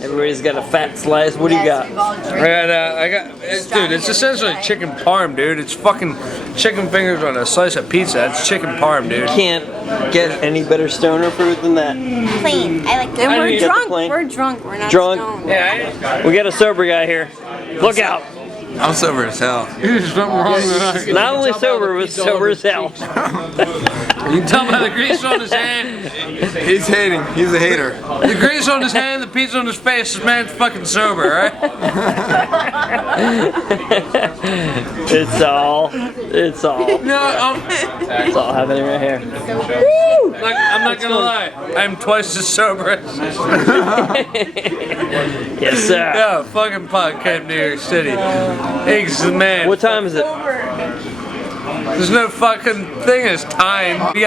Everybody's got a fat slice. What do you got? Dude, it's essentially chicken parm, dude. It's fucking chicken fingers on a slice of pizza. It's chicken parm, dude. Can't get any better stoner food than that. Plain. I like that. I And mean, we're get the drunk. plain. We're drunk. We're not Drunk. stoned. Yeah, We got a sober guy here. Look out. I'm sober as hell. there's something wrong with that. Not only sober, but sober as hell. You can tell by the grease on his hand. He's hating. He's a hater. The grease on his hand, the pizza on his face. This man's fucking sober, right? It's all. No, It's all happening right here. I'm not gonna lie. I'm twice as sober as Yes, sir. yeah, fucking podcast, New York City. He's the man. What time is it? There's no fucking thing as time. We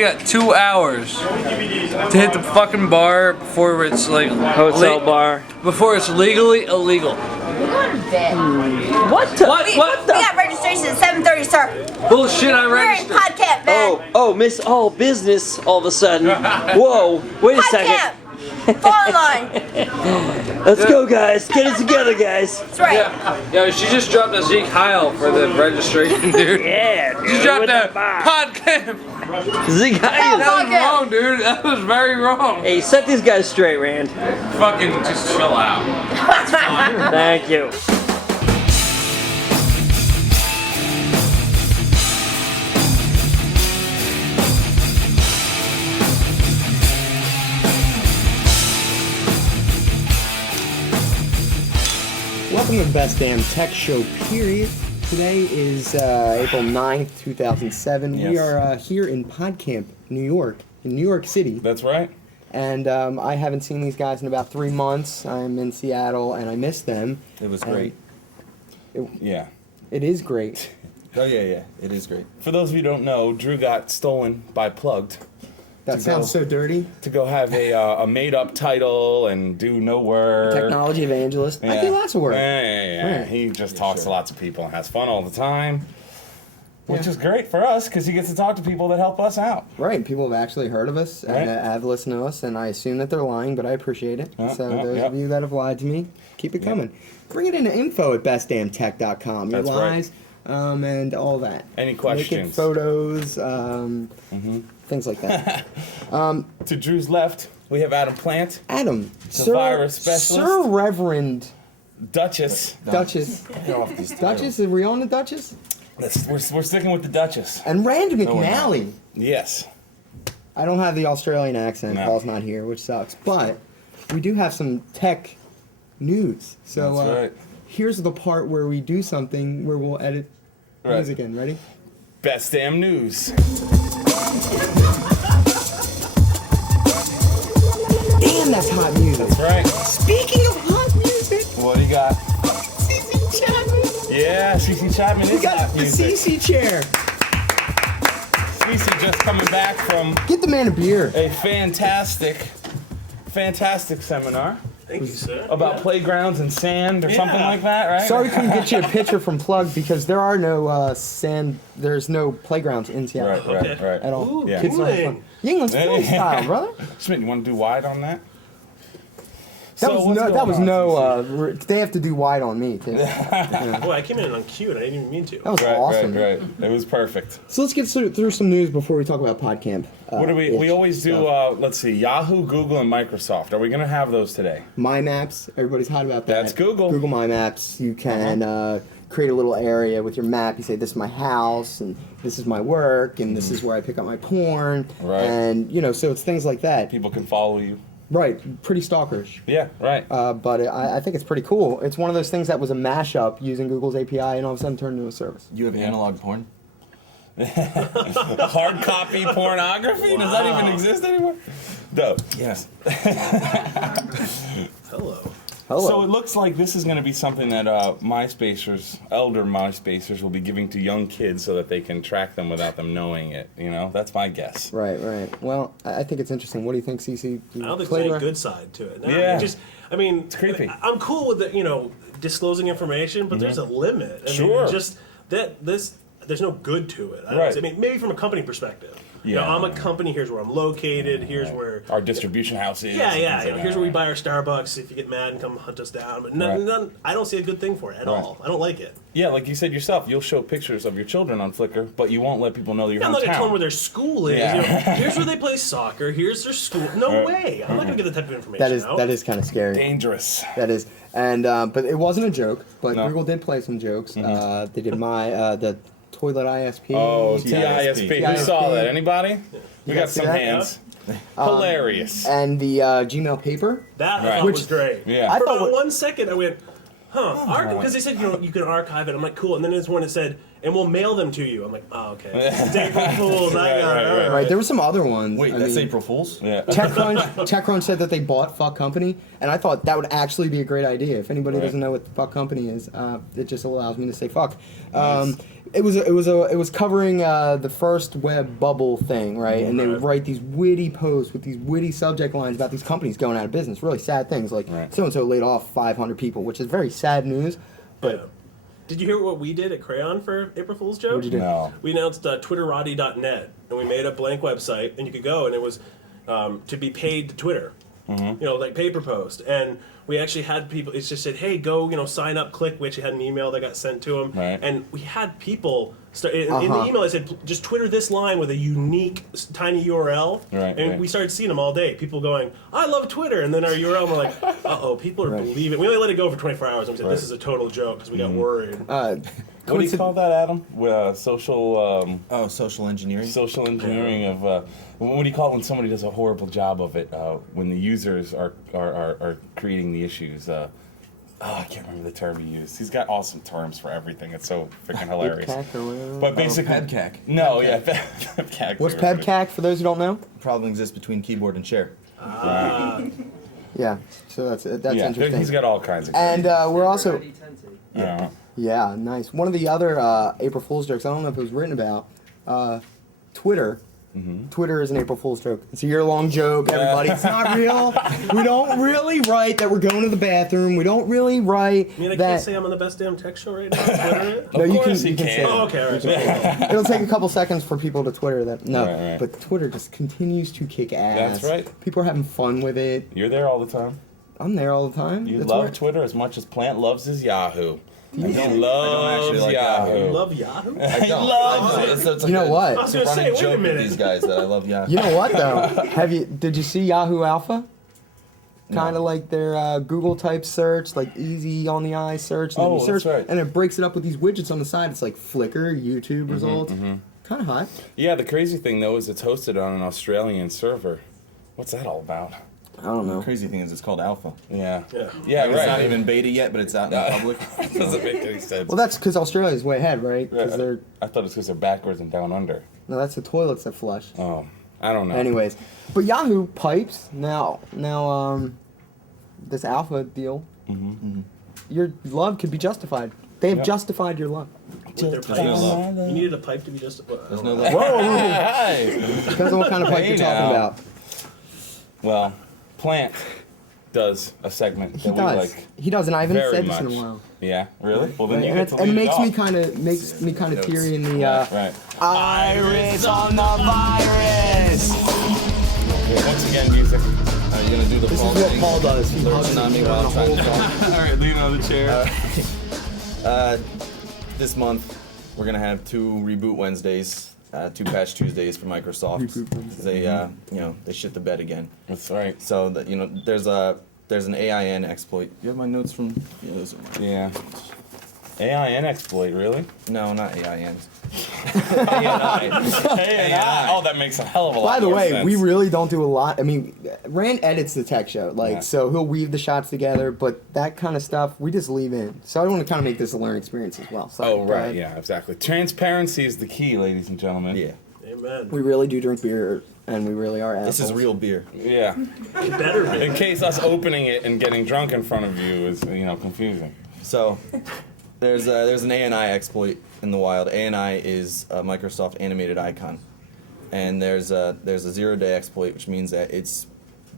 got 2 hours to hit the fucking bar before it's like Hotel bar. before it's legally illegal. What? We got registration at 7:30, sir. Bullshit, I We're in registered. podcast, man. Oh, Miss All Business all of a sudden. Whoa, wait a second. Podcast. Fall in line. Let's go, guys. Get it together, guys. That's right. Yeah, she just dropped a Zeke Heil for the registration, dude. Yeah, She dude. dropped with a the bar. podcast. Zeke Heil. That was wrong, dude. That was very wrong. Hey, set these guys straight, Rand. Fucking just chill out. Thank you. Welcome to the Best Damn Tech Show, period. Today is April 9th, 2007. We Yes. are here in PodCamp, New York, in New York City. That's right. And I haven't seen these guys in about 3 months. I'm in Seattle, and I miss them. It was And great. it- Yeah. It is great. Oh yeah. It is great. For those of you who don't know, Drew got stolen by Plugged That To sounds go. so dirty. to go have a made-up title and do no work. Technology evangelist. I Yeah. do lots of work. Yeah. Right. He just talks to lots of people and has fun all the time, which Yeah. is great for us because he gets to talk to people that help us out. Right, people have actually heard of us Right. and have listened to us, and I assume that they're lying, but I appreciate it. Yeah, So yeah, those yeah. of you that have lied to me, keep it coming. Bring it into info@bestdamntech.com. Your That's right. lies and all that. Any Naked questions? photos, things like that. To Drew's left, we have Adam Plant, Adam, virus specialist. Sir Reverend Duchess. Duchess. Duchess, are we on the Duchess? We're sticking with the Duchess. And Rand we're not. McNally. Yes. I don't have the Australian accent. No. Paul's not here, which sucks. But we do have some tech news. So That's right. here's the part where we do something where we'll edit Right. news again. Ready? Best damn news. Damn, that's hot music. That's right. Speaking of hot music, What do you got? CC Chapman. Yeah, CC Chapman We is got hot the music. CC chair. CC just coming back from Get the man a beer. a fantastic seminar Thank you, sir. about playgrounds and sand or something Yeah. like that, right? Sorry, we couldn't get you a picture from Plug because there are no there's no playgrounds in Seattle Right, Okay. right. at all. Ooh, Yeah. Kids don't have fun. Yinglin's Philly style, brother. Schmidt, you want to do wide on that? That So was what's no. That going was on, no. They have to do wide on me too. Boy, I came in on cue and I didn't even mean to. That was Right, awesome. right. It was perfect. So let's get through some news before we talk about PodCamp. What do we? We always do. Let's see, Yahoo, Google, and Microsoft. Are we gonna have those today? My Maps. Everybody's hot about that. That's Google. Google My Maps. You can create a little area with your map. You say, "This is my house, and this is my work, and this is where I pick up my porn." Right. And so it's things like that. People can follow you. Right. Pretty stalkerish. Yeah, right. But I think it's pretty cool. It's one of those things that was a mashup using Google's API, and all of a sudden turned into a service. You have analog porn? Hard copy pornography? Does that even exist anymore? No. Yes. Hello. Hello. So it looks like this is going to be something that MySpacers, elder MySpacers, will be giving to young kids so that they can track them without them knowing it. That's my guess. Right. Well, I think it's interesting. What do you think, CC? I don't think there's any good side to it. No, Yeah. It's creepy. I'm cool with the, disclosing information, but there's a limit. I Sure. mean, just there's no good to it. Right. I mean, maybe from a company perspective. You know, Yeah. I'm a company. Here's where I'm located. Here's where. Our distribution house is. Yeah, and yeah. things You know, like here's that, where we right. buy our Starbucks. If you get mad and come hunt us down, but Right. none. I don't see a good thing for it at all. I don't like it. Yeah, like you said yourself, you'll show pictures of your children on Flickr, but you won't let people know that you're I'm not gonna tell them hometown. where their school is. Yeah. You know, here's where they play soccer. Here's their school. No way. I'm not gonna get that type of information. out. That is kind of scary. Dangerous. That is, and but it wasn't a joke. But No. Google did play some jokes. They did the toilet ISP. Oh, TISP. Who saw that? Anybody? We got guys see some that? hands. Hilarious. And the Gmail paper. That I Right. thought Which- was great. Yeah. I For thought about what- 1 second, I went, huh? Because they said you can archive it. I'm like, cool. And then there's one that said, and we'll mail them to you. I'm like, oh, okay. It's April Fools. I got it. All Right. There were some other ones. Wait, I that's mean, April Fool's? Yeah. TechCrunch said that they bought Fuck Company, and I thought that would actually be a great idea. If anybody Right. doesn't know what Fuck Company is, it just allows me to say fuck. It was covering the first web bubble thing, right? And they would write these witty posts with these witty subject lines about these companies going out of business. Really sad things, like Right. so and so laid off 500 people, which is very sad news. But Yeah. Did you hear what we did at Crayon for April Fool's joke? What'd you do? No. We announced twitterati.net, and we made a blank website, and you could go, and it was to be paid to Twitter. You know, like pay per post. And we actually had people, it just said, hey, go, you know, sign up, click. We actually had an email that got sent to them. Right. And we had people start, in the email, I said, just Twitter this line with a unique tiny URL. Right, and right. we started seeing them all day. People going, I love Twitter. And then our URL, and we're like, uh-oh, people are believing. We only let it go for 24 hours. And we said, this is a total joke because we got worried. What do you call that, Adam? Social Social engineering. social engineering of what do you call it when somebody does a horrible job of it? When the users are creating the issues. I can't remember the term he used. He's got awesome terms for everything. It's so freaking hilarious. PebCac or whatever. But basically, PebCac. No, yeah, PebCac. What's PebCac for those who don't know? Problem exists between keyboard and chair. Yeah, so that's Yeah, interesting. he's got all kinds of. And we're also Yeah. yeah, nice. One of the other April Fool's jokes, I don't know if it was written about, Twitter. Twitter is an April Fool's joke. It's a year-long joke, everybody. It's not real. We don't really write that we're going to the bathroom. We don't really write I mean, I that. can't say I'm on the best damn tech show right now. Twitter it? No, you course can you say can. that. Oh, okay, all right. It'll take a couple seconds for people to Twitter that. No, Right, right. but Twitter just continues to kick ass. That's right. People are having fun with it. You're there all the time. I'm there all the time. You That's love where- Twitter as much as Plant loves his Yahoo. He actually loves like Yahoo. You love Yahoo? I don't. loves I it. know. It's like You know a what? I was gonna running say, wait a joke with minute. these guys that I love Yahoo. You know what though? Did you see Yahoo Alpha? Kind of like their Google type search, like easy on the eye search. And then Oh, you search, that's right. and it breaks it up with these widgets on the side. It's like Flickr, YouTube results. Kind of hot. Yeah, the crazy thing though is it's hosted on an Australian server. What's that all about? I don't The know. crazy thing is it's called Alpha. Yeah. Yeah. Yeah, It's right. not even beta yet, but it's out in the public. Doesn't make any sense. Well, that's because Australia's way ahead, right? Because they're I thought it's because they're backwards and down under. no, that's the toilets that flush. Oh, I don't know. Anyways, but Yahoo pipes now. This Alpha deal, your love could be justified. They have Yep. justified your love. With their pipes. love. You needed a pipe to be just. There's no love. Whoa! Hi. Depends on what kind of pipe Hey you're talking now. about. Well, Plant does a segment He that does. we like He does, and I haven't very said much. this in a while. Yeah, really? Well, then you And get it, to and lead makes it me off. kind of teary in the Right. iris on the virus. Okay, once again, music. Are you gonna do the This is Paul what thing? Paul does. He hugs on me me while on I'm a trying whole to talk. All right, lean on the chair. This month, we're gonna have 2 Reboot Wednesdays, 2 Patch Tuesdays for Microsoft. Reboot Wednesdays. They, they shit the bed again. That's right. So that there's an AIN exploit. You have my notes from? Yeah, those are mine. Yeah. AIN exploit, really? No, not AIN. ANI. Oh, that makes a hell of a lot By the more way, sense. we really don't do a lot. I mean, Rand edits the tech show, Yeah. so he'll weave the shots together, but that kind of stuff we just leave in. So I want to kind of make this a learning experience as well. So, Oh, go right, ahead. yeah, exactly. Transparency is the key, ladies and gentlemen. Yeah. Amen. We really do drink beer, and we really are assholes. This is real beer. Yeah. It better be. In case us opening it and getting drunk in front of you is, confusing. So there's an ANI exploit in the wild. ANI is a Microsoft animated icon, and there's a 0-day exploit, which means that it's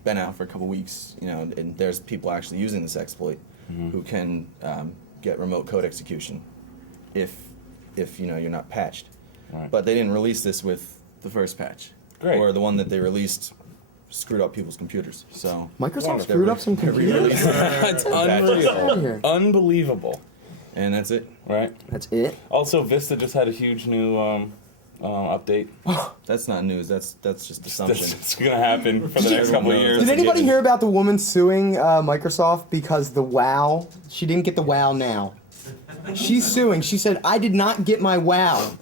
been out for a couple weeks. And there's people actually using this exploit who can get remote code execution if you're not patched. Right. But they didn't release this with the first patch. Great. Or the one that they released screwed up people's computers. So Microsoft screwed up some computers. That's Get out of unreal. here. Unbelievable. and that's it. Right. That's it. Also, Vista just had a huge new update. That's not news. That's just assumption. That's gonna happen for the next couple of years. Did That's a anybody given. hear about the woman suing Microsoft because the WoW? She didn't get the WoW now. She's suing. She said, "I did not get my WoW,"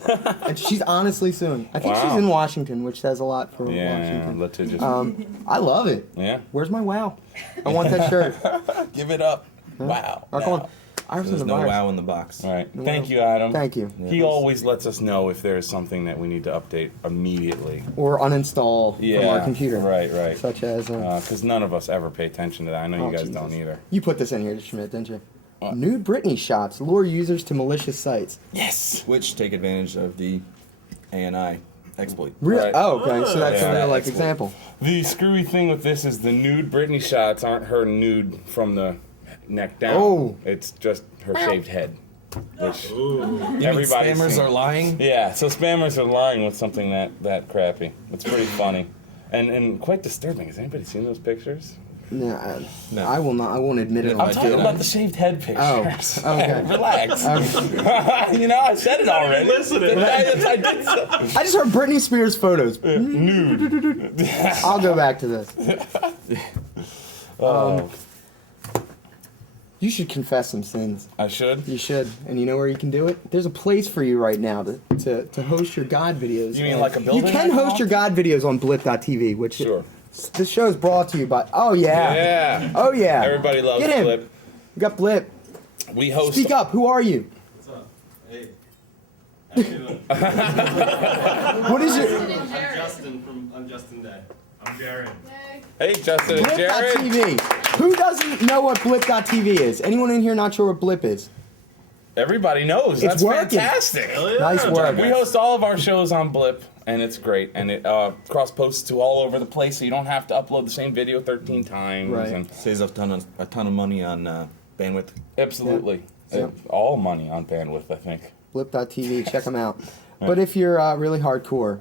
and she's honestly suing. I think she's Wow. in Washington, which says a lot for Yeah, Washington. litigious. I love it. Yeah. Where's my WoW? I want that shirt. Give it up. Wow. Or call it Iris in There's the no Virus. wow in the box. All right. Thank you, Adam. Thank you. He always lets us know if there is something that we need to update immediately. Or uninstall from Yeah. our computer. Right. Such as Because none of us ever pay attention to that. I know Oh, you guys Jesus. don't either. you put this in here, Schmidt, didn't you? What? Nude Britney shots lure users to malicious sites. Yes. Which take advantage of the ANI exploit. Really? Right. Oh, okay. So that's Yeah. a real life Exploit. example. The screwy thing with this is the nude Britney shots aren't her nude from the neck down. Oh. It's just her shaved head. Which Everybody's everybody's spammers seen. are lying. Yeah, so spammers are lying with something that crappy. It's pretty funny. And quite disturbing. Has anybody seen those pictures? No, No. I will not. I won't admit it. No, on I'm I talking did. about the shaved head pictures. Oh, okay. Relax. You know, I said it already. listening. I did so. I just heard Britney Spears photos. Nude. I'll go back to this. Oh, You should confess some sins. I should. You should. And you know where you can do it? There's a place for you right now to host your God videos. You mean And like a building You can right host now? your God videos on blip.tv, which Sure. this show is brought to you by. Oh, yeah. Yeah. Oh, yeah. Everybody loves Get him. Flip. We got Blip. We host. Speak up. Who are you? What's up? Hey. How you doing? What is your. I'm Justin Day. I'm Jared. Hey, Justin and Jared. Blip.tv. Who doesn't know what blip.tv is? Anyone in here not sure what Blip is? Everybody knows. It's That's working. fantastic. Hell yeah. Nice work. We host all of our shows on Blip, and it's great. And it cross posts to all over the place, so you don't have to upload the same video 13 times. Right. And Saves a ton of money on bandwidth. absolutely. Yep. All money on bandwidth, I think. Blip.tv. Check them out. But if you're really hardcore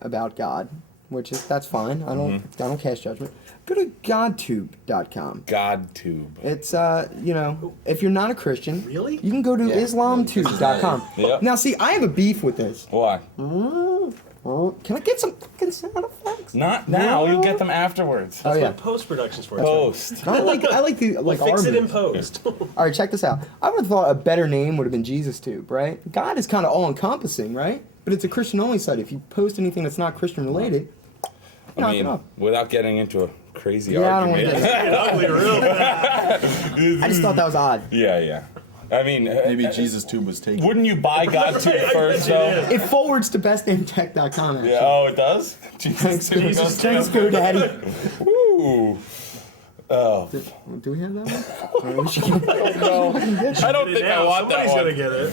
about God, which is that's fine. I don't cast judgment. Go to godtube.com. GodTube. It's if you're not a Christian, Really? you can go to Yeah. islamtube.com. Yep. Now see, I have a beef with this. Why? Can I get some fucking sound effects? Not now. You'll get them afterwards. Oh yeah. Post production's for it. Post. I like the We'll like fix our it in moves. post. All right, check this out. I would have thought a better name would have been Jesus Tube, right? God is kind of all encompassing, right? But it's a Christian only site. If you post anything that's not Christian related, I knock it mean, off. without getting into a crazy Yeah, I don't want argument. to. Ugly, real bad. I just thought that was odd. Yeah. I mean, Maybe Jesus Tube was taken. wouldn't you buy GodTube first, though? It forwards to bestnamedtech.com. Actually. Yeah, oh, it does? Thanks, Tube goes thanks, through? GoDaddy. Ooh. Oh. Do we have that one? All right, we should get I don't think I Now, want that somebody's one. gonna get it.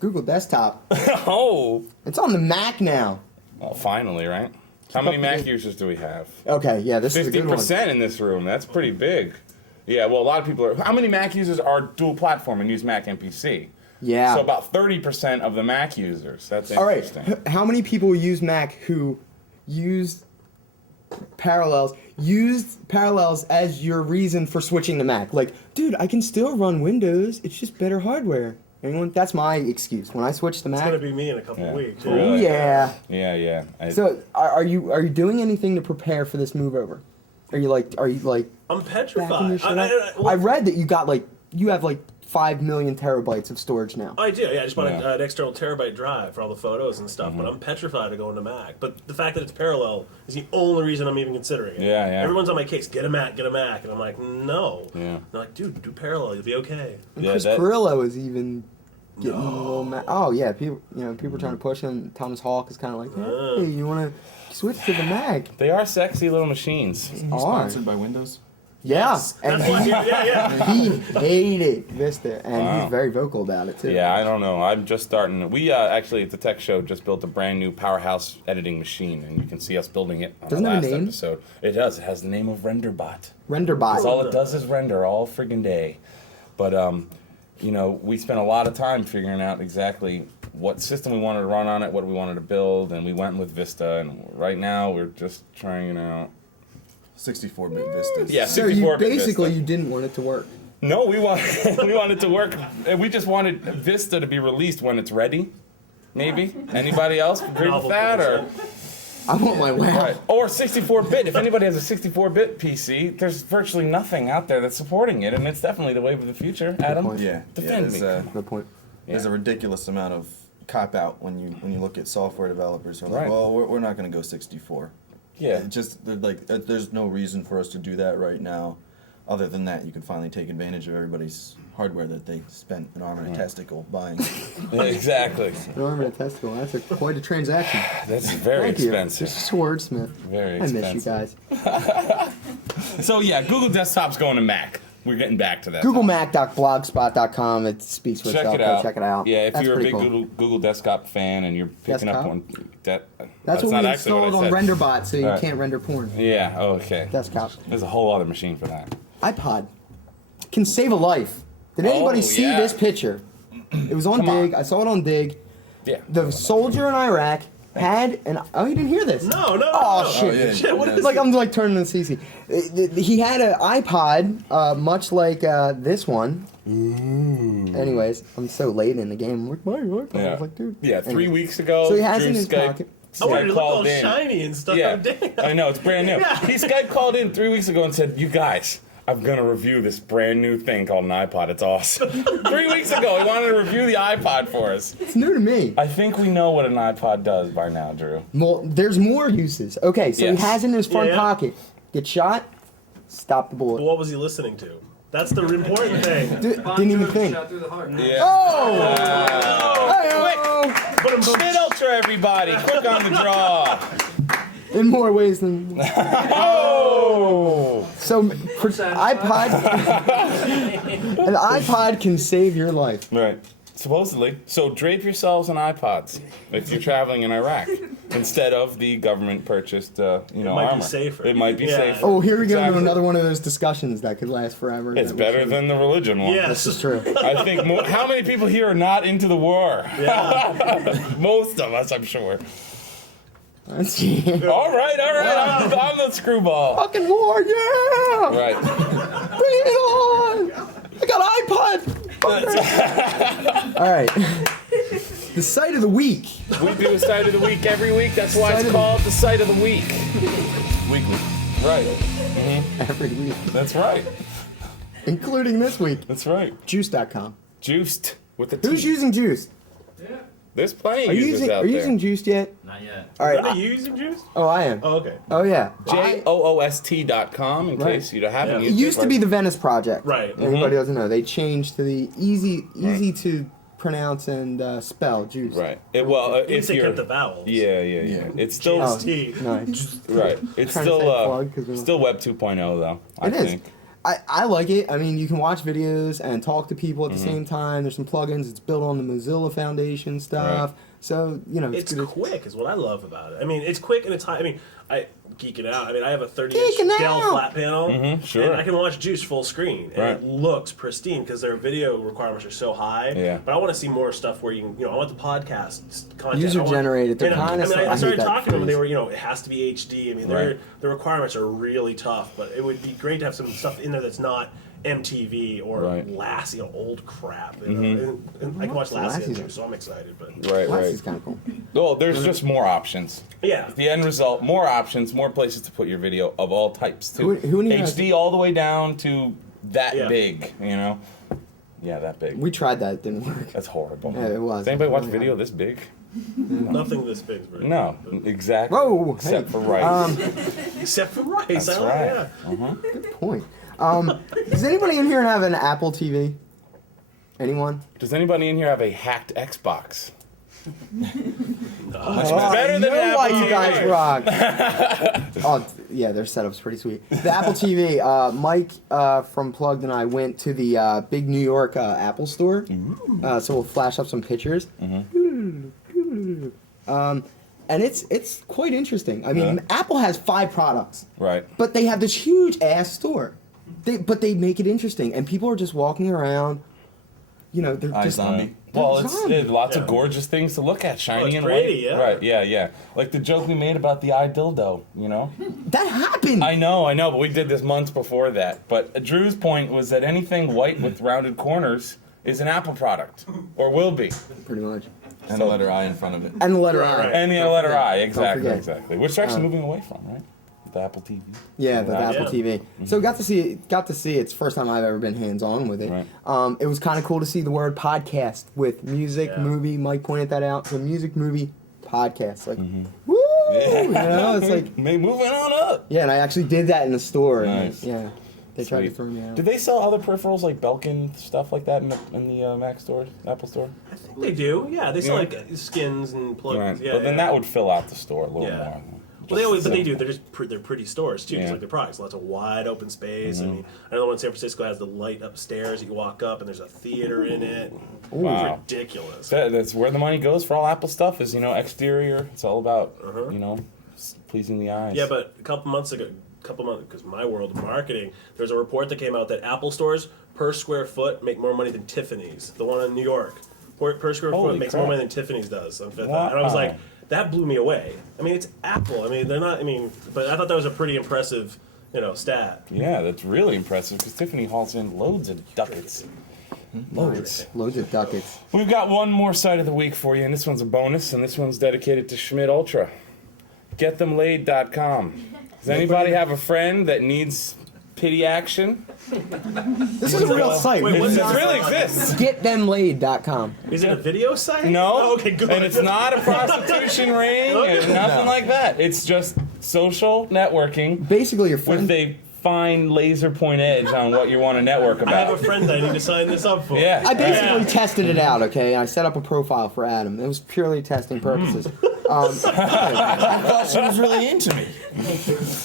Google Desktop. Oh. It's on the Mac now. Well, finally, right? How many Mac users do we have? Okay, yeah, this is a good one. 50% in this room. That's pretty big. Yeah, well, a lot of people are. How many Mac users are dual platform and use Mac and PC? Yeah. So about 30% of the Mac users. That's All right, interesting. how many people use Mac who used Parallels as your reason for switching to Mac? Like, dude, I can still run Windows. It's just better hardware. Anyone? That's my excuse. When I switch to It's Mac. gonna be me in a couple Yeah. weeks. Oh Really? yeah. Yeah. So are you doing anything to prepare for this move over? Are you like I'm backing your petrified. shit up? I read that you have like 5 million terabytes of storage now. I do. Yeah, I just bought Yeah. an external terabyte drive for all the photos and stuff. But I'm petrified of going to Mac. But the fact that it's parallel is the only reason I'm even considering it. Yeah. Everyone's on my case. Get a Mac. Get a Mac. And I'm like, no. Yeah. They're like, dude, do parallel. You'll be okay. And Yeah, Chris that- Carrillo is even getting a little mad. Oh yeah, people are trying to push him. Thomas Hawk is kind of like, hey, you want to switch to the Mac? They are sexy little machines. Are. Sponsored by Windows. Yeah, and That's why. Yeah. he hated Vista, and Wow. he's very vocal about it too. Yeah, I don't know. I'm just starting. We actually at the Tech Show just built a brand new powerhouse editing machine, and you can see us building it on Doesn't the it have last a name? episode. It does. It has the name of RenderBot. RenderBot. That's all it does is render all friggin' day. But we spent a lot of time figuring out exactly what system we wanted to run on it, what we wanted to build, and we went with Vista. And right now we're just trying it out. 64-bit Vistas. Yeah, So you 64-bit basically Vista. you didn't want it to work. No, we want we want it to work. We just wanted Vista to be released when it's ready. Maybe. Anybody else agree with Novel that, or? I want my WoW. Right. Or 64-bit. If anybody has a 64-bit PC, there's virtually nothing out there that's supporting it, and it's definitely the wave of the future. Adam, point. Yeah. defend me. Good point. There's a ridiculous amount of cop out when you look at software developers who are like, Right. well, we're not going to go 64. Yeah. It just they're like there's no reason for us to do that right now. Other than that, you can finally take advantage of everybody's hardware that they spent an arm and a testicle buying. Yeah, exactly. An arm and a testicle. That's quite a transaction. That's very Thank you. expensive. This is Wordsmith. Very I expensive. miss you guys. So yeah, Google Desktop's going to Mac. We're getting back to that. GoogleMac.blogspot.com. It speaks for Check itself. it Go out. check it out. Yeah, if That's you're a pretty big cool. Google Desktop fan and you're picking up Desktop? one, That's that's what not we actually what I installed on said. RenderBot, so you Alright. can't render porn. Yeah. Okay. Desktop. There's a whole other machine for that. iPod can save a life. Did anybody Oh, see yeah. this picture? It was on Come on. Dig. I saw it on Dig. Yeah. The soldier in Iraq had an. Oh, you didn't hear this? No, no. Oh, no. shit. yeah, Shit, what yeah. is Like I'm like turning to CC. He had an iPod, much like this one. Anyways, I'm so late in the game. I'm like, my iPod. I Yeah. was like, dude. Yeah. 3 Anyway. weeks ago, So he has it Drew in his Skype. pocket. I wanted Skype to look all called in. shiny and stuff. Yeah, Damn. I know, it's brand new. Yeah. He Skype called in 3 weeks ago and said, "You guys, I'm gonna review this brand new thing called an iPod. It's awesome." 3 weeks ago, he wanted to review the iPod for us. It's new to me. I think we know what an iPod does by now, Drew. Well, there's more uses. Okay, so Yes. he has it in his front Yeah, yeah. pocket. Get shot, stop the But bullet. what was he listening to? That's the important thing. Didn't even think. Shot through the heart. Yeah. Oh! Hey-oh! But I'm Spit Ultra, everybody! Quick on the draw. In more ways than. Oh! So, iPod. An iPod can save your life. Right. Supposedly. So drape yourselves in iPods if you're traveling in Iraq instead of the government purchased, might be armor. safer. It might be Yeah. safer. Oh, here we go Exactly. to another one of those discussions that could last forever. It's that we better should- than the religion one. Yes. This is true. I think how many people here are not into the war? Yeah. Most of us, I'm sure. That's All right. I'm the screwball. fucking war, yeah! Right. Bring it on! I got iPod! All right. The site of the week. We do a site of the week every week. That's why Site it's of the- called the site of the week. Weekly. Right. Every week. That's right. Including this week. That's right. Juice.com. Juiced with the T. Who's using Juice? There's plenty Are of you users using, out are you there. using Juice yet? Not yet. All Are right. you using juice? Oh, I am. Oh, okay. Oh, yeah. JOOST.com in Right. case you haven't Yeah. It used used to be the Venice Project. Right. Everybody doesn't know. They changed to the easy to pronounce and spell Juice. Right. At if least they you're kept the vowels. yeah. It's still Oh, T. no. right. It's Trying to still say plug 'cause we don't- still Web 2.0 though. I It is. think. I like it. I mean, you can watch videos and talk to people at the Mm-hmm. same time. There's some plugins. It's built on the Mozilla Foundation stuff. Right. So, you know, It's good. quick, is what I love about it. I mean, it's quick and it's high. I mean, I geeking out. I mean, I have a 30-inch Geeking Dell out. flat panel, sure. and I can watch Juice full screen, and Right. it looks pristine because their video requirements are so high. Yeah. But I want to see more stuff where you can, I want the podcast content. User I want- generated. They're and kinda I mean, I I hate started that talking to them. They phrase. were, it has to be HD. I mean, Right. the requirements are really tough. But it would be great to have some stuff in there that's not MTV or Right. Lassie, old crap. You know? And I can watch Lassie, Lassie's- too, so I'm excited. But Right. Well, Right. That's kind of cool. Well, there's just more options. yeah. The end result, more options, more places to put your video of all types too. Who knew HD all the way down to that Yeah. big, Yeah, that big. We tried that. It didn't work. That's horrible. Yeah, it was. Does anybody watch Really video hard. this big? Nothing this big. Really. No, exactly. Whoa, Except hey. for rice. Except for rice. That's I don't- right. yeah. Good point. Does anybody in here have an Apple TV? Anyone? Does anybody in here have a hacked Xbox? Oh, better I than know an why Apple you TV. guys rock. Oh, yeah, their setup's pretty sweet. The Apple TV. Mike from Plugged and I went to the big New York Apple store. So we'll flash up some pictures. And it's quite interesting. I mean, Apple has 5 products, Right. but they have this huge ass store. But they make it interesting, and people are just walking around. You know, they're just iZombie. Well, it's lots Yeah. of gorgeous things to look at, shiny it's and pretty, white. yeah. Right? Yeah. Like the joke we made about the eye dildo. You know. That happened. I know, but we did this months before that. But Drew's point was that anything white with rounded corners is an Apple product, or will be. Pretty much. And a letter I in front of it. And the letter Right, I. right. And the letter I, exactly, forget. exactly. Which they're actually moving away from, right? The Apple TV. Yeah, the Right. Apple TV. So got to see it. It's the first time I've ever been hands on with it. Right. It was kind of cool to see the word podcast with music, Yeah. movie. Mike pointed that out. So music, movie, podcast. Like, Mm-hmm. woo! You know, it's like, Moving on up. yeah. And I actually did that in the store. Nice. And, yeah, they tried to Sweet. throw me out. Did they sell other peripherals like Belkin stuff like that in the Mac store, Apple store? They do, yeah. They sell Yeah. like skins and plugs. Right. Yeah, But then yeah. that would fill out the store a little Yeah. more. Well, they always, but they Just do. They're just they're pretty stores too, Yeah. just like their products. Lots of wide open space. Mm-hmm. I mean, I know the one in San Francisco has the light upstairs. You can walk up and there's a theater in it. Wow. It's ridiculous. That's where the money goes for all Apple stuff. Is exterior. It's all about Uh-huh. pleasing the eyes. Yeah, but a couple months, because my world of marketing, there's a report that came out that Apple stores per square foot make more money than Tiffany's. The one in New York, per square Holy foot makes crap. more money than Tiffany's does on Fifth Wow. Ave. And I was like, that blew me away. I mean, it's Apple. I mean, they're not. I mean, but I thought that was a pretty impressive, stat. Yeah, that's really impressive because Tiffany hauls in loads of ducats. Loads. Loads of ducats. We've got one more site of the week for you, and this one's a bonus, and this one's dedicated to Schmidt Ultra. GetThemLaid.com. Does anybody have a friend that needs pity action? This is a real site. Wait, what's It that? really exists. GetThemLaid.com. Is it a video site? No. Oh, okay, good. And it's not a prostitution ring and nothing like that. It's just social networking Basically, your friend. with a fine laser point edge on what you want to network I have a about. friend that I need to sign this up for. Yeah. I basically tested it out, okay? I set up a profile for Adam. It was purely testing purposes. I thought she was really into me.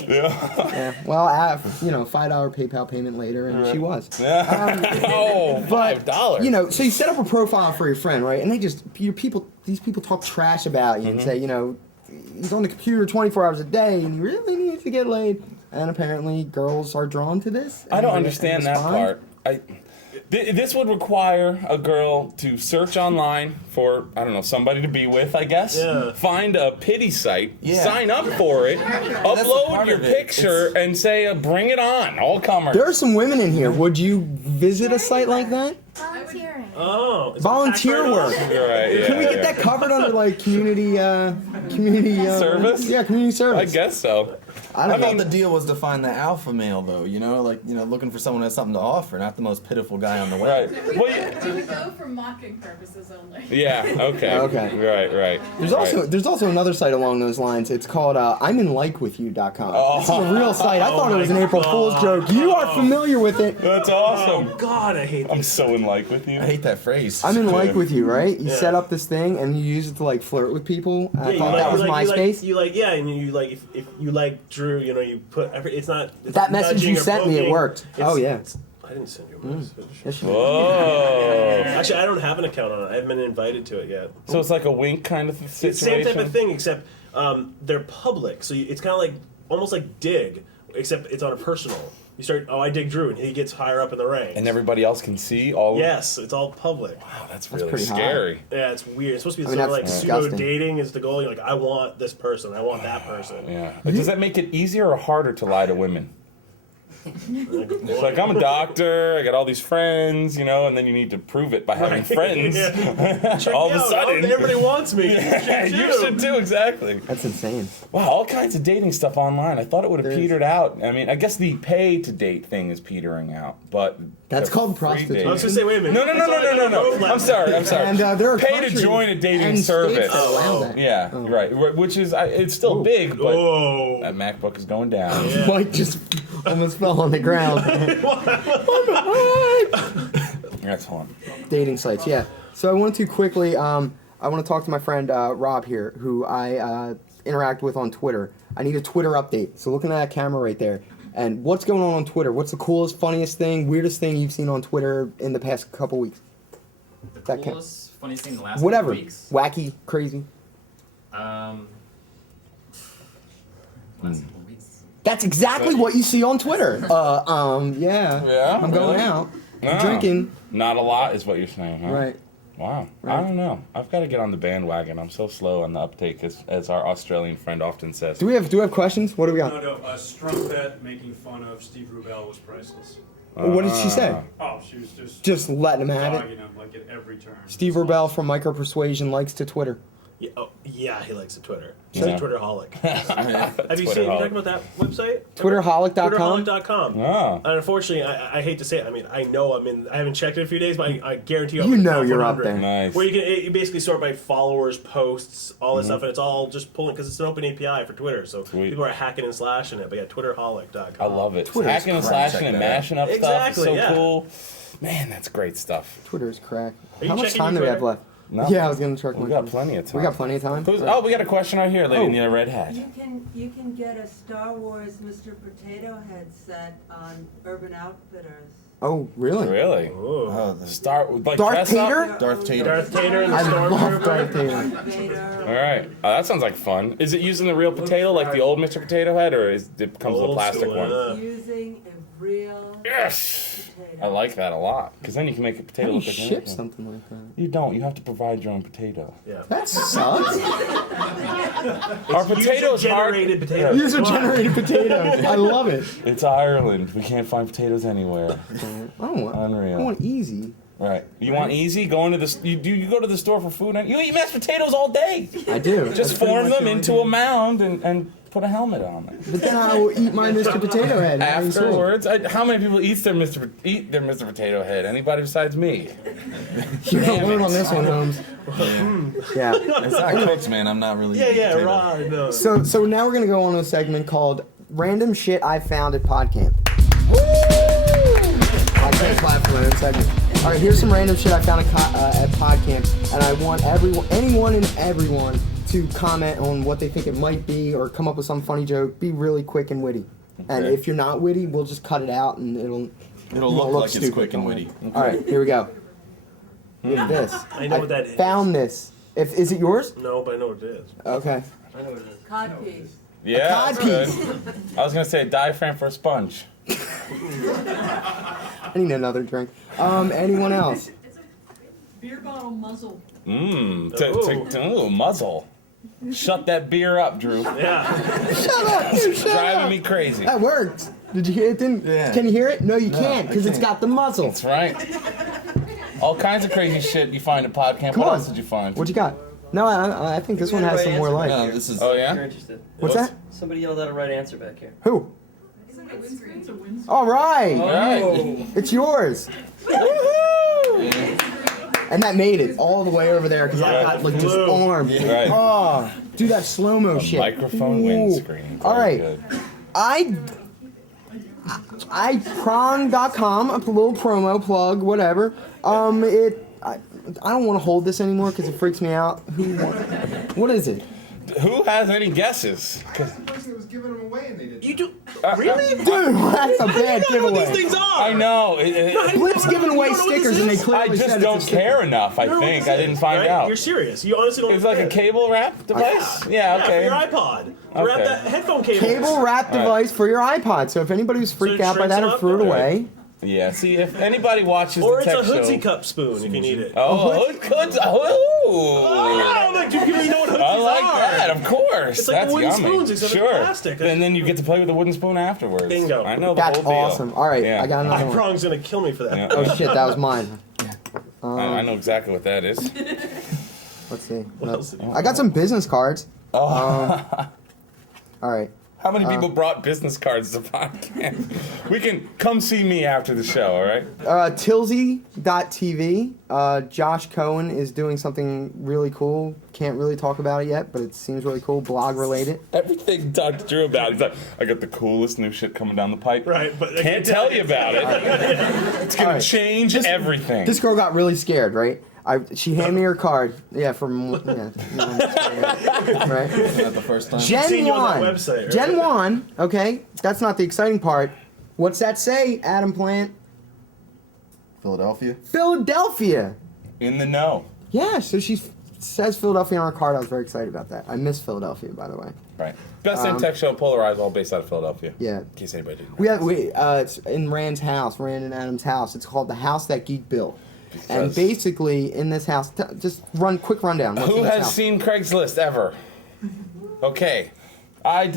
Yeah, well, $5 PayPal payment later, and she was. Oh, But $5. so you set up a profile for your friend, right? And they just these people talk trash about you and say, he's on the computer 24 hours a day and he really needs to get laid. And apparently, girls are drawn to this. I don't and understand that respond. part. This would require a girl to search online for, I don't know, somebody to be with, I guess. Yeah. Find a pity site, Yeah. sign up for it, upload part your of it. picture, and say, bring it on, all comers. There are some women in here. Would you visit a site like that? Volunteering. Oh. it's Volunteer a work. background? Right, yeah, Can we get yeah. that covered under like community Service? Yeah, community service. I guess so. I I don't thought know. the deal was to find the alpha male, though. Looking for someone who has something to offer, not the most pitiful guy on the web. Right. Well, We would go for mocking purposes only. yeah, okay. Okay. Right. There's also another site along those lines. It's called I'mInLikeWithYou.com. This is a real site. I thought it was an April Fool's joke. You are familiar with it. That's awesome. Oh, God, I hate I'm this. so in like with you. I hate that phrase. I'm in like with you, right? You Yeah. set up this thing and you use it to like flirt with people. I Yeah, thought that was MySpace. If you like Drew, you put it's not. It's That message nudging you or sent me, it poking. worked. Oh, yeah. I didn't send you a message. Yes, you- Whoa. Actually, I don't have an account on it. I haven't been invited to it yet. So it's like a wink kind of situation? It's the same type of thing, except they're public. So it's kind of like almost like Dig, except it's on a personal. You start, I dig Drew, and he gets higher up in the ranks. And everybody else can see all Yes, it's all public. Wow, that's really pretty hot. scary. Yeah, it's weird. It's supposed to be I mean, sort of like that's pseudo disgusting. dating is the goal. You're like, I want this person. I want that person. Yeah. Does that make it easier or harder to lie to women? It's like, I'm a doctor, I got all these friends, and then you need to prove it by having friends. Check All me of a out. sudden. Everybody wants me. You should too, exactly. That's insane. Wow, all kinds of dating stuff online. I thought it would have There is. petered out. I mean, I guess the pay to date thing is petering out, but That's the called free prostitution. dating- I was gonna say, wait a minute. No. I'm sorry. And there are Pay to countries join a dating and states service. that allow that. Yeah, right. Which is, it's still big, but Oh. that MacBook is going down. Mike just almost fell on the ground. That's fun. Dating sites, yeah. So I wanted to quickly, I want to talk to my friend Rob here, who I interact with on Twitter. I need a Twitter update. So looking at that camera right there. And what's going on Twitter? What's the coolest, funniest thing, weirdest thing you've seen on Twitter in the past couple weeks? That can, Coolest, funniest thing in the last whatever. couple weeks. Wacky, crazy. Last couple weeks. That's exactly what you see on Twitter. Yeah. Yeah, I'm going really? out. I'm No. drinking. Not a lot is what you're saying, huh? Right. Wow. I don't know. I've got to get on the bandwagon. I'm so slow on the uptake, as our Australian friend often says. Do we have questions? What do we got? No, Strumpet making fun of Steve Rubel was priceless. What did she say? Oh, she was Just letting him have it. dogging him like at every turn. Steve Rubel from Micro Persuasion likes to Twitter. Yeah, yeah, he likes the Twitter. He's Yeah. a Twitterholic. Have you talking about that website? Twitterholic.com? Twitterholic.com. Oh. And unfortunately, I hate to say it. I mean, I know I haven't checked it in a few days, but I guarantee You know you're up there. Nice. Where you basically sort by followers, posts, all this stuff, and it's all just pulling because it's an open API for Twitter. So Sweet. people are hacking and slashing it. But yeah, Twitterholic.com. I love it. Twitter's Hacking and crap. slashing and Check that out. mashing up stuff Exactly, is so yeah. cool. Man, that's great stuff. Twitter is crack. you How much checking time your do we have Twitter? left? No. Yeah, I was gonna check. We my got Twitter. plenty of time. We got plenty of time. Oh, we got a question right here, lady Oh. in the red hat. You can get a Star Wars Mr. Potato Head set on Urban Outfitters. Oh, really? Really? Ooh. Oh, Star like Darth dress up? Tater? Darth Tater. Darth Tater and the I love Stormtrooper. Darth Tater. Darth Vader. All right. Oh, that sounds like fun. Is it using the real potato, like the old Mr. Potato Head, or it comes with a Old plastic school, one? yeah. Using a real Yes. potato. I like that a lot, because then you can make a How potato do you look like ship anything. something like that? You don't. You have to provide your own potato. Yeah. That sucks. Our potatoes User-generated potatoes. User-generated potatoes. I love it. It's Ireland. We can't find potatoes anywhere. I don't want. Unreal. I want easy. Right. You want easy? Go into the you go to the store for food and you eat mashed potatoes all day. I do. Just That's pretty form much them the only into thing. a mound and put a helmet on it. But then I will eat my Mr. Potato Head. Afterwards, how many people eat their Mr. Potato Head? Anybody besides me? You're gonna learn on this one, Holmes. Yeah. It's not cooked, man. I'm not really. Yeah, eating yeah, potato. raw. No. So now we're gonna go on to a segment called Random Shit I Found at PodCamp. PodCamp platform in segment. All right, here's some random shit I found at PodCamp, and I want anyone and everyone to comment on what they think it might be, or come up with some funny joke. Be really quick and witty. And Okay. if you're not witty, we'll just cut it out, and it'll Look like it's stupid. quick and witty. All right, here we go. We have this. I know what that is. Found this. Is it yours? No, but I know what it is. Okay. Codpiece. Yeah, cod that's good. piece. I was gonna say diaphragm for a sponge. I need another drink. Anyone else? It's a beer bottle muzzle. Ooh, muzzle. Shut that beer up, Drew. Yeah. Shut up, dude, shut Driving up. me crazy. That worked. Did you hear it? Didn't? Yeah. Can you hear it? No, you No, can't, I because it's can't. got the muzzle. That's right. All kinds of crazy shit you find at PodCamp. Come What on. else did you find? What you got? No, I think this one has some more life. No, this is. Oh If yeah. you're interested. What's that? Somebody yelled out a right answer back here. Who? It's a windscreen. It's a windscreen. All right. All right. It's yours. And that made it all the way over there because I got like disarmed. Right. Oh, do that slow mo shit. Microphone Ooh. windscreen. All Very right. good. iProng.com, a little promo plug, whatever. I don't want to hold this anymore because it freaks me out. What is it? Who has any guesses? You do. Really? Dude, that's a bad I know what giveaway. these things are. I know. Blip's giving away You don't know what stickers this and they is? clearly I said just it's don't a sticker. care enough. I think I didn't find Right? out. You're serious. You honestly don't. It's like a cable wrap device. Yeah. For Okay. your iPod. Wrap Okay. that headphone cable. Cable wrap All right. device for your iPod. So if anybody was freaked it out by shrinks that them or up? threw it All away, Yeah. See, if anybody watches Or the it's a tech Hoodsie show. cup spoon if you need it. Oh, it could. Oh, Oh. like, do you even know what Hootsies I like are? that, of course. It's like That's wooden yummy. spoons, except it's sure. plastic. And then you get to play with the wooden spoon afterwards. Bingo. I know the that's whole deal. awesome. All right, Yeah. I got another one. iProng's gonna kill me for that. Yeah. Oh shit, that was mine. I know exactly what that is. Let's see. What else did you- I got some business cards. Oh. All right. How many people brought business cards to PodCamp? We can come see me after the show, all right? Tilsy.tv. Josh Cohen is doing something really cool. Can't really talk about it yet, but it seems really cool. Blog related. Everything talked to Drew about. He's like, I got the coolest new shit coming down the pipe. Right, but I Can't tell you about it. It's gonna All right. change everything. This girl got really scared, right? She handed me her card. Yeah, from right. Not the first time. Gen seen you on 1. that website, right? Gen 1, okay? That's not the exciting part. What's that say, Adam Plant? Philadelphia. Philadelphia. In the know. Yeah, so she says Philadelphia on her card. I was very excited about that. I miss Philadelphia, by the way. Right. Best in tech show, Polarized, all based out of Philadelphia. Yeah. In case anybody didn't know. It's in Rand's house, Rand and Adam's house. It's called The House That Geek Built. And Because- basically, in this house, just quick rundown. What's Who in this has house? seen Craigslist ever? Okay, I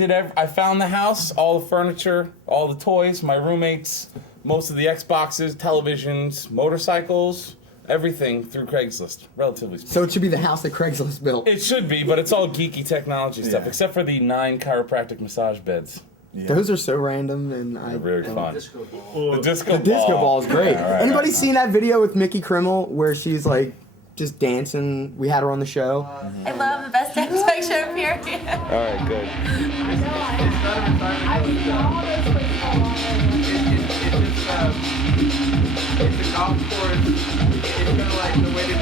found the house, all the furniture, all the toys, my roommates, most of the Xboxes, televisions, motorcycles, everything through Craigslist, relatively speaking. So it should be the house that Craigslist built. It should be, but it's all geeky technology stuff, Yeah. except for the 9 chiropractic massage beds. Yeah. Those are so random, and I They're very don't- fun. Disco ball. Well, The disco The disco ball is great. Yeah, right, Anybody right. seen that video with Mickey Krimmel where she's like just dancing? We had her on the show. I love the best damn sex show period. All right, good. It's a golf course. It's kind of like the way to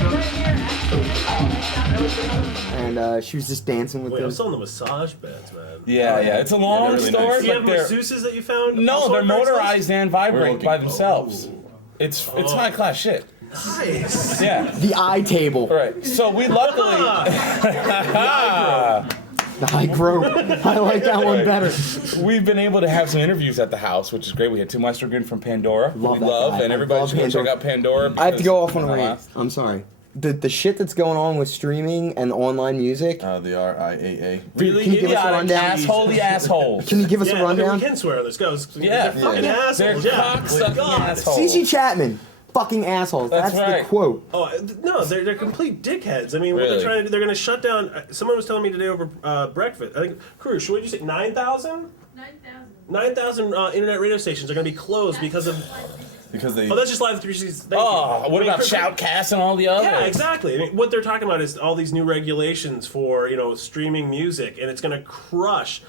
And she was just dancing with Wait, I'm those. still on the massage beds, man. Yeah, yeah, it's a long really story, nice. Do you have but they're masseuses that you found? no, also they're on Craigslist? motorized and vibrate looking- by themselves. It's high class shit. Nice. Yeah. The eye table. All right. So we luckily. The high grope. I like that one better. We've been able to have some interviews at the house, which is great. We had Tim Westergren from Pandora, who Love we that love, guy. and I everybody love should go check Pandora. out Pandora. I have to go off on a because- rant. I'm sorry. The shit that's going on with streaming and online music. The RIAA. Really, Can you give us a idiotic rundown? Assholey assholes. Can you give us Yeah, a rundown? we can swear on this. Goes. Yeah. They're fucking Yeah. assholes. They're yeah. cock-sucking God. assholes. CC Chapman. Fucking assholes. That's That's right. the quote. Oh no, they're complete dickheads. I mean, what Really? they're trying to do, they're going to shut down. Someone was telling me today over breakfast. I think, Krush, what did you say? 9,000? 9,000. 9,000 internet radio stations are going to be closed because of. Because they. Oh, that's just Live 360. Oh, what about Chris- Shoutcast and all the others? Yeah, exactly. I mean, what they're talking about is all these new regulations for streaming music, and it's going to crush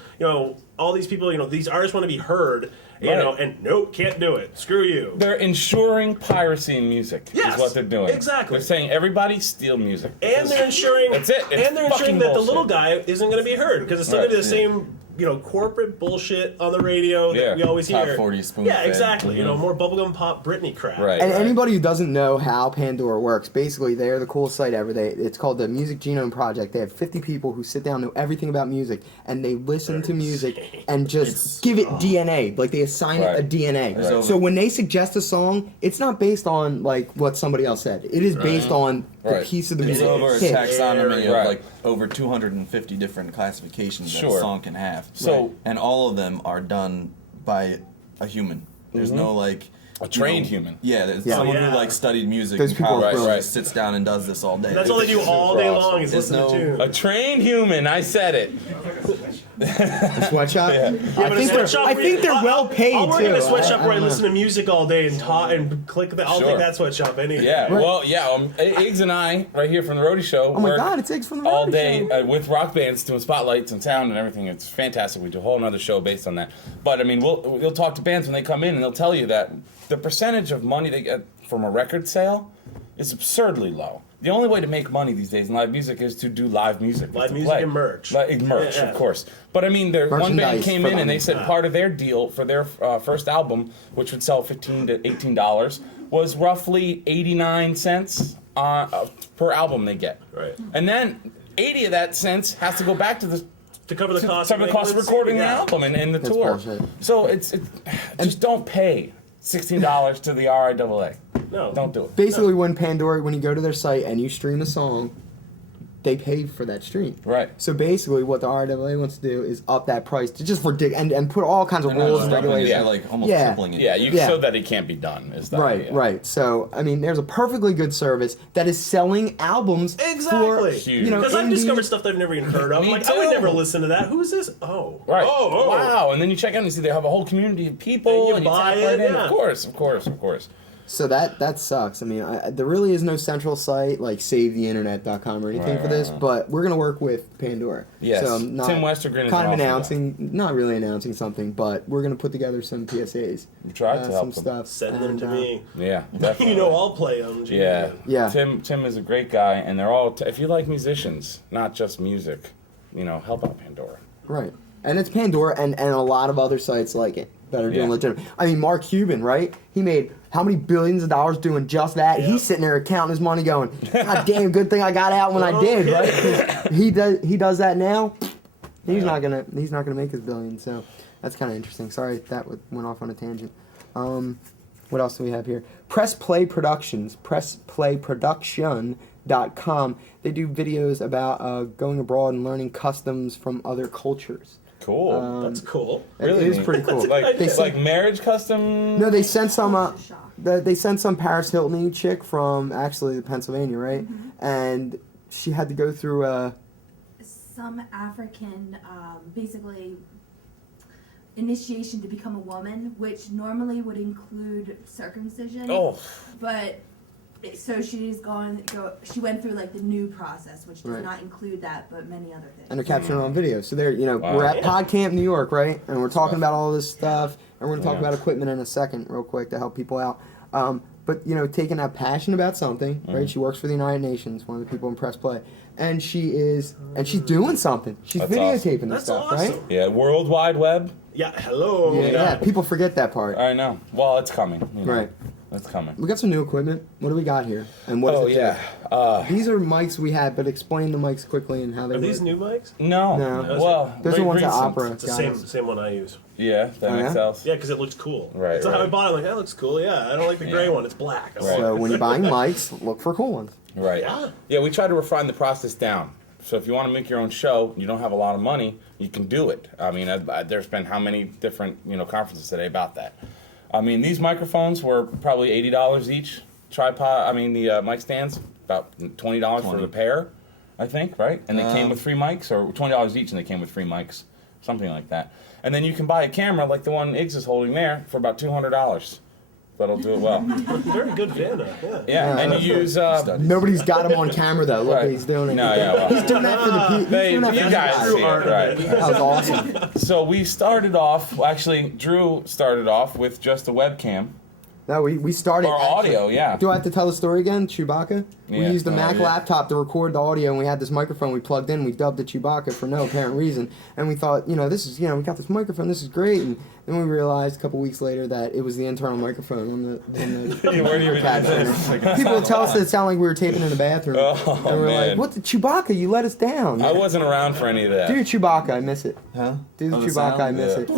all these people. These artists want to be heard, Right. and nope, can't do it. Screw you. They're ensuring piracy in music. Yes, is what they're doing. exactly. They're saying everybody steal music. And they're ensuring That's it. It's and they're fucking ensuring that the bullshit. little guy isn't going to be heard because it's still Right, going to be the yeah. same corporate bullshit on the radio that Yeah. we always Top hear. 40 spoon Yeah, fed. exactly. More bubblegum pop Britney crap. Right. And anybody who doesn't know how Pandora works, basically they're the coolest site ever. It's called the Music Genome Project. They have 50 people who sit down, know everything about music, and they listen to music and just give it DNA. Like they assign it a Right. DNA. Right. So when they suggest a song, it's not based on like what somebody else said. It is based on the Right. piece of the There's music. over a hit. taxonomy of Right. like over 250 different classifications that Sure. a song can have. So- and all of them are done by a human. There's no like A trained human. Yeah, there's Yeah. someone Yeah. who like studied music Those in people are college brilliant. just sits down and does this all day. That's all they do all day long is There's listen to no- tunes. A trained human. I said it. Sweatshop. Yeah. I think they're well paid I'll work too. in a sweatshop I where I don't know. listen to music all day and talk and click that. I'll Sure. take that sweatshop anyway. Yeah. Right. Well, yeah. Iggs and I, right here from the Roadie Show. Oh my work God, it's Iggs from the all Roadie day Show. with rock bands doing spotlights and sound and everything. It's fantastic. We do a whole other show based on that. But I mean, we'll talk to bands when they come in and they'll tell you that the percentage of money they get from a record sale is absurdly low. The only way to make money these days in live music is to do live music. Live to music play. and merch. Merch, Yeah. of course. But I mean, one band Merchandise came for in and they them. said part of their deal for their first album, which would sell $15 to $18, was roughly 89 cents per album they get. Right. And then 80 of that cents has to go back to the To cover the cost. cover the cost of recording the Yeah. album and the That's tour. bullshit. So it's just don't pay $16 to the RIAA. No. Don't do it. Basically, when you go to their site and you stream a song, they pay for that stream. Right. So basically, what the RIAA wants to do is up that price to just and put all kinds of They're not rules and doubling it, regulations. they're like almost Yeah. tripling it. Yeah, you Yeah. so that it can't be done. Is that Right, idea. right. So, I mean, there's a perfectly good service that is selling albums Exactly. for, Huge. you know, Because I've indie- discovered stuff that I've never even heard of. Me Like, I would too. never listen to that. Who is this? Oh. Right. Oh. Wow. And then you check out and you see they have a whole community of people. And you buy tap it, right in. yeah. Of course, of course, of course. So that sucks. I mean, there really is no central site like SaveTheInternet.com or anything Right, for this, right. but we're gonna work with Pandora. Yes. So I'm not Tim Westergren is kind of an awesome announcing, not really announcing something, but we're gonna put together some PSAs. We tried to help some them. stuff. Send them and, to me. Yeah, definitely. You know, I'll play them. Yeah. Yeah. Tim is a great guy, and they're all. If you like musicians, not just music, help out Pandora. Right. And it's Pandora and a lot of other sites like it that are doing Yeah. legitimate. I mean, Mark Cuban, right? He made how many billions of dollars doing just that? Yeah. He's sitting there counting his money going, God damn, good thing I got out when I Oh, did, yeah. right? 'Cause he does that now. He's not gonna make his billion. So that's kind of interesting. Sorry that went off on a tangent. What else do we have here? Press Play Productions. PressPlayProduction.com. They do videos about going abroad and learning customs from other cultures. Cool. That's cool. It is pretty cool. like marriage custom. No, they sent some. They sent some Paris Hilton chick from actually Pennsylvania, right? And she had to go through Some African, basically, initiation to become a woman, which normally would include circumcision. Oh. But so she went through like the new process, which does Right. not include that, but many other things. and they're capturing it on video. So they're, Wow. we're at PodCamp New York, right? And we're talking about all this stuff, and we're gonna talk Yeah. about equipment in a second, real quick, to help people out. But taking that passion about something, right? She works for the United Nations, one of the people in Press Play, and she's doing something. She's That's videotaping That's this stuff, awesome. right? Yeah, World Wide Web. Yeah, hello. Yeah, people forget that part. I know. Well, it's coming. Right. It's coming. We got some new equipment. What do we got here? And what does it do? These are mics we had, but explain the mics quickly and how they Are work. these new mics? No. No. Well, Those are ones that recent. Opera It's the got same us. same one I use. Yeah, that Oh, makes yeah? sense. Yeah, because it looks cool. Right, So I right. bought it. I'm like, that looks cool. Yeah, I don't like the gray one. It's black. I Right. So when you're buying mics, look for cool ones. Right. Yeah, we try to refine the process down. So if you want to make your own show, you don't have a lot of money, you can do it. I mean, there's been how many different conferences today about that. I mean, these microphones were probably $80 each. Tripod. I mean, the mic stands about $20 for the pair, I think, right? And they came with free mics, or $20 each, and they came with free mics, something like that. And then you can buy a camera like the one Iggs is holding there for about $200. That'll do it well. Very good Vanna. Yeah. Yeah, and you use. Nobody's got him on camera though. Look, Right. he's doing it. No, yeah, well. He's doing that for the people. They, you guys see it, right? That was awesome. So we started off. Actually, Drew started off with just a webcam. No, we started. Or audio, yeah. Do I have to tell the story again? Chewbacca? We Yeah. used the Oh, Mac yeah. laptop to record the audio, and we had this microphone we plugged in. We dubbed it Chewbacca for no apparent reason. And we thought, this is, we got this microphone, this is great. And then we realized a couple weeks later that it was the internal microphone on the Where do you even capture. this? People would tell us that it sounded like we were taping in a bathroom. Oh, and we're man. like, what the Chewbacca? You let us down. I wasn't around for any of that. Do your Chewbacca, I miss it. Huh? Do the Oh, the Chewbacca, sound? I miss Yeah. it.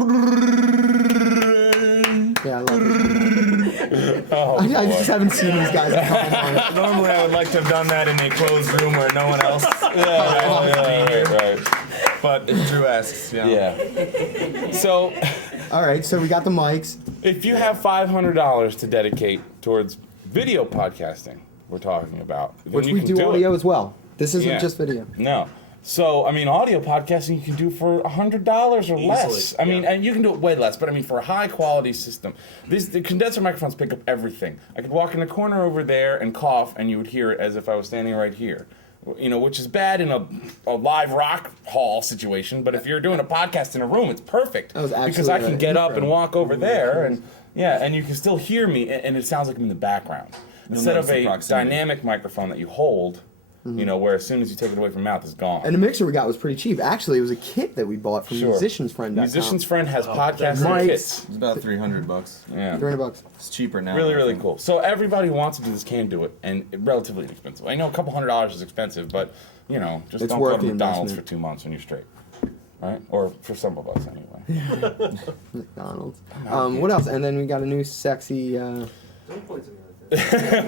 Yeah, I love it. Oh, I boy. just haven't seen these guys in time. Normally, I would like to have done that in a closed room where no one else. right. But Drew asks, Yeah. So, All right, so we got the mics. if you have $500 to dedicate towards video podcasting, we're talking about, then Which you we can do do audio it. as well. This isn't Yeah. just video. No. So, I mean, audio podcasting you can do for $100 or less. Easily, I mean, yeah. and you can do it way less, but I mean, for a high quality system, the condenser microphones pick up everything. I could walk in the corner over there and cough, and you would hear it as if I was standing right here. Which is bad in a live rock hall situation, but if you're doing a podcast in a room, it's perfect. That was Because I actually can an get up intro. and walk over there, and and you can still hear me, and it sounds like I'm in the background. Instead of notice the a proximity. dynamic microphone that you hold, where as soon as you take it away from your mouth, it's gone. And the mixer we got was pretty cheap. Actually, it was a kit that we bought from Sure. Musiciansfriend.com. Musician's Friend has podcasting Mics. kits. It's about $300. Yeah. $300. It's cheaper now. Really, I really think. cool. So everybody who wants to do this can do it, and relatively inexpensive. I know a couple $100 is expensive, but just It's don't worth go to the McDonald's investment. for 2 months and you're straight, right? Or for some of us anyway. McDonald's. What else? And then we got a new sexy. We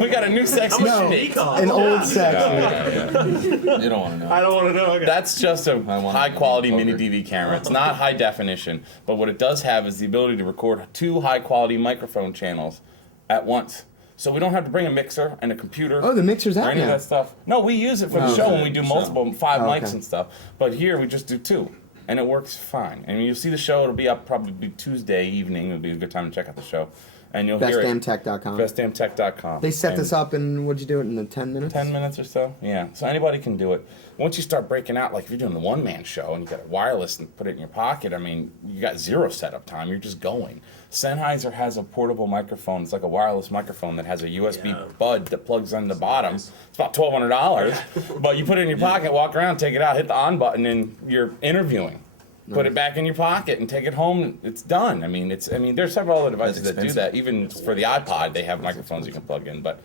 got a new sexy No, shit. an old sexy. You don't want to know. I don't want to know. Okay. That's just a want high quality poker. mini DV camera. It's not high definition, but what it does have is the ability to record 2 high quality microphone channels at once. So we don't have to bring a mixer and a computer. Oh, the mixer's or out any of now. that stuff. No, we use it for the Oh, show okay. when we do multiple 5 Oh, mics okay. and stuff. But here we just do 2, and it works fine. And you'll see the show. It'll be up probably Tuesday evening. It'll be a good time to check out the show, and you'll hear it. BestDamnTech.com. BestDamnTech.com. They set And this up in, what'd you do it in the 10 minutes? 10 minutes or so, yeah. So anybody can do it. Once you start breaking out, like if you're doing the one-man show and you got a wireless and put it in your pocket, I mean, you got 0 setup time. You're just going. Sennheiser has a portable microphone. It's like a wireless microphone that has a USB bud that plugs on the bottom. It's about $1,200, but you put it in your pocket, walk around, take it out, hit the on button, and you're interviewing. Put it back in your pocket and take it home. It's done. I mean, there's several other devices that do expensive. that. Even for the iPod, they have microphones you can plug in, but.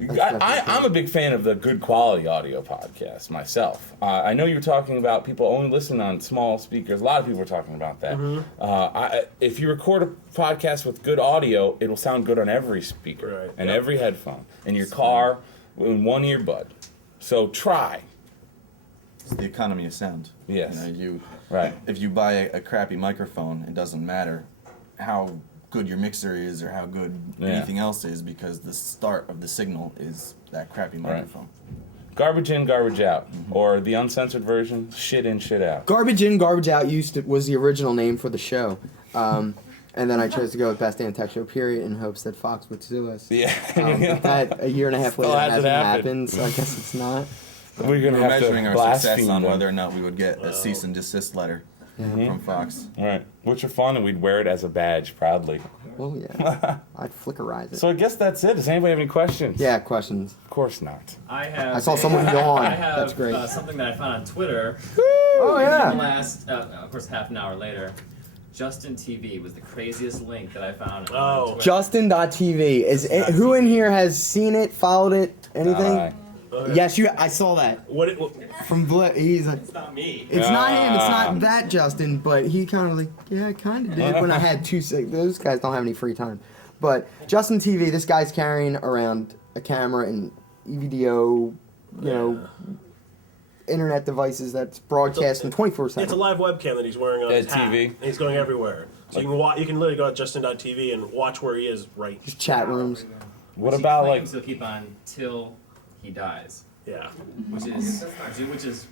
I'm a big fan of the good quality audio podcast myself. I know you were talking about people only listen on small speakers. A lot of people were talking about that. If you record a podcast with good audio, it will sound good on every speaker and every headphone, in your car, in one earbud. So try. It's the economy of sound. Yes. Right. If you buy a crappy microphone, it doesn't matter how good your mixer is or how good anything else is, because the start of the signal is that crappy microphone. Garbage in, garbage out, or the uncensored version, shit in, shit out. Garbage in, garbage out was the original name for the show. And then I chose to go with Best Damn Tech Show, period, in hopes that Fox would sue us. Yeah. That a year and a half later hasn't hasn't happened, so I guess it's not. We're gonna have measuring to our blaspheme success on them. whether or not we would get a cease and desist letter from Fox. Right, which are fun, and we'd wear it as a badge proudly. Well, yeah. I'd flickerize it. So I guess that's it. Does anybody have any questions? Yeah, questions. Of course not. I saw someone yawn. I have That's great. Something that I found on Twitter. Oh, yeah. In the last, of course, half an hour later. Justin TV was the craziest link that I found on Twitter. Justin.tv. Who in here has seen it, followed it, anything? Yes, I saw that. From he's like, it's not me. It's not him. It's not that Justin. But he kind of I kind of did when I had those guys don't have any free time. But Justin TV, this guy's carrying around a camera and EVDO, internet devices that's broadcasting 24/7. It's a live webcam that he's wearing on his hat. TV. And he's going everywhere. So you can literally go to Justin.tv and watch where he is Just chat rooms. What about like? He'll keep on till he dies. Yeah. Which is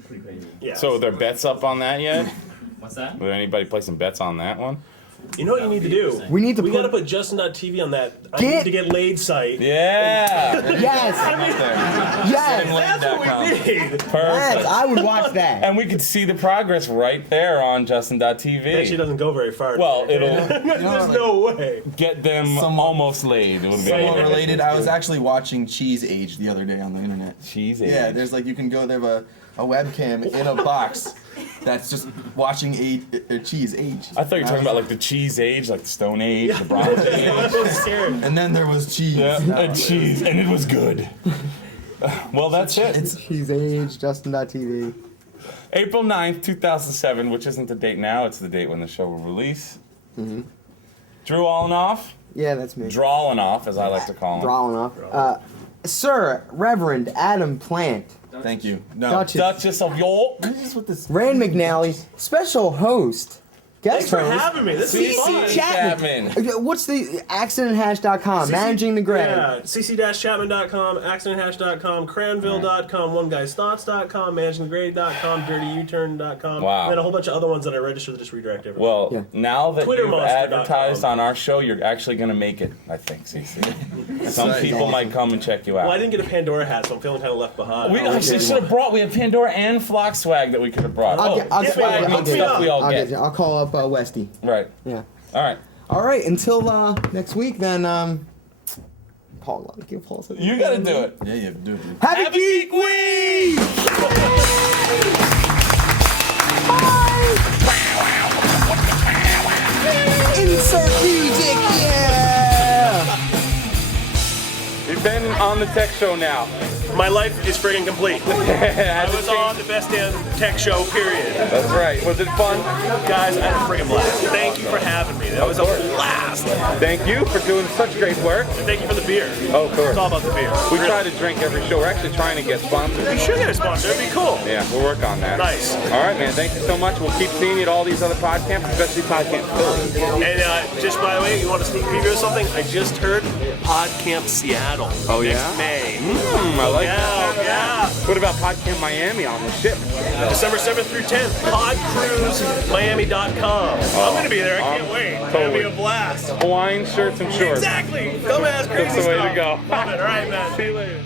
pretty crazy. Yeah. So are there bets up on that yet? What's that? Would anybody play some bets on that one? You know what you need to do? We gotta put Justin.tv on that I need to get laid site. Yeah. Yes. That's what we need. Perfect. Yes, I would watch that. And we could see the progress right there on Justin.tv. It actually doesn't go very far. Well, it'll There's no way. get them almost laid. It would be Somewhat related, I was actually watching Cheese Age the other day on the internet. Cheese Age? Yeah, there's you can go, they have a webcam in a box that's just watching Cheese Age. I thought you were talking about like the Cheese Age, like the Stone Age, the Bronze Age. And then there was cheese. Yeah, and cheese, and it was good. Well, that's it. It's Cheese Age, Justin.tv. April 9th, 2007, which isn't the date now, it's the date when the show will release. Mm-hmm. Drew Allenoff? Yeah, that's me. Drawlenoff, as I like to call him. Drawing off. Sir, Reverend Adam Plant. Thank you. No. Duchess of York. Rand McNally, special host. Guest Thanks for host. having me. This is fun. Chapman. What's the accidenthash.com? Managing the Greg. Yeah, cc-chapman.com, accidenthash.com, cranville.com, oneguy'sthoughts.com, managingthegrade.com, dirtyuturn.com, Wow. and then a whole bunch of other ones that I registered that just redirect everything. Well, now that you've Twittermonster.com. advertised on our show, you're actually going to make it, I think, CC. Some people might come and check you out. Well, I didn't get a Pandora hat, so I'm feeling kind of left behind. We actually should have brought. We have Pandora and Flock swag that we could have brought. Swag means stuff we all get. I'll call up Westy. Right. Yeah. All right. All right. Until next week, then. Paul, give Paul something. You gotta do it. Yeah, you have to do it, dude. Happy Geek Week! Insert music, yeah! You've been on the tech show now. My life is friggin' complete. I was on the Best Damn Tech Show, period. That's right. Was it fun? Guys, I had a friggin' blast. Thank you for having me. That was a blast. Thank you for doing such great work. And thank you for the beer. Oh, of course. It's all about the beer. We try to drink every show. We're actually trying to get sponsors. You should get a sponsor. It'd be cool. Yeah, we'll work on that. Nice. All right, man. Thank you so much. We'll keep seeing you at all these other podcasts, especially Podcamp Philly. And just by the way, you want a sneak preview of something? I just heard PodCamp Seattle. Oh, yeah? Next May. I like yeah, that. Yeah. What about PodCamp Miami on the ship? December 7th through 10th. PodCruiseMiami.com. I'm going to be there. I can't wait. It's going to be a blast. Hawaiian shirts and shorts. Exactly. Dumbass crazy That's the way stuff. to go. Love it. All right, man. See you later.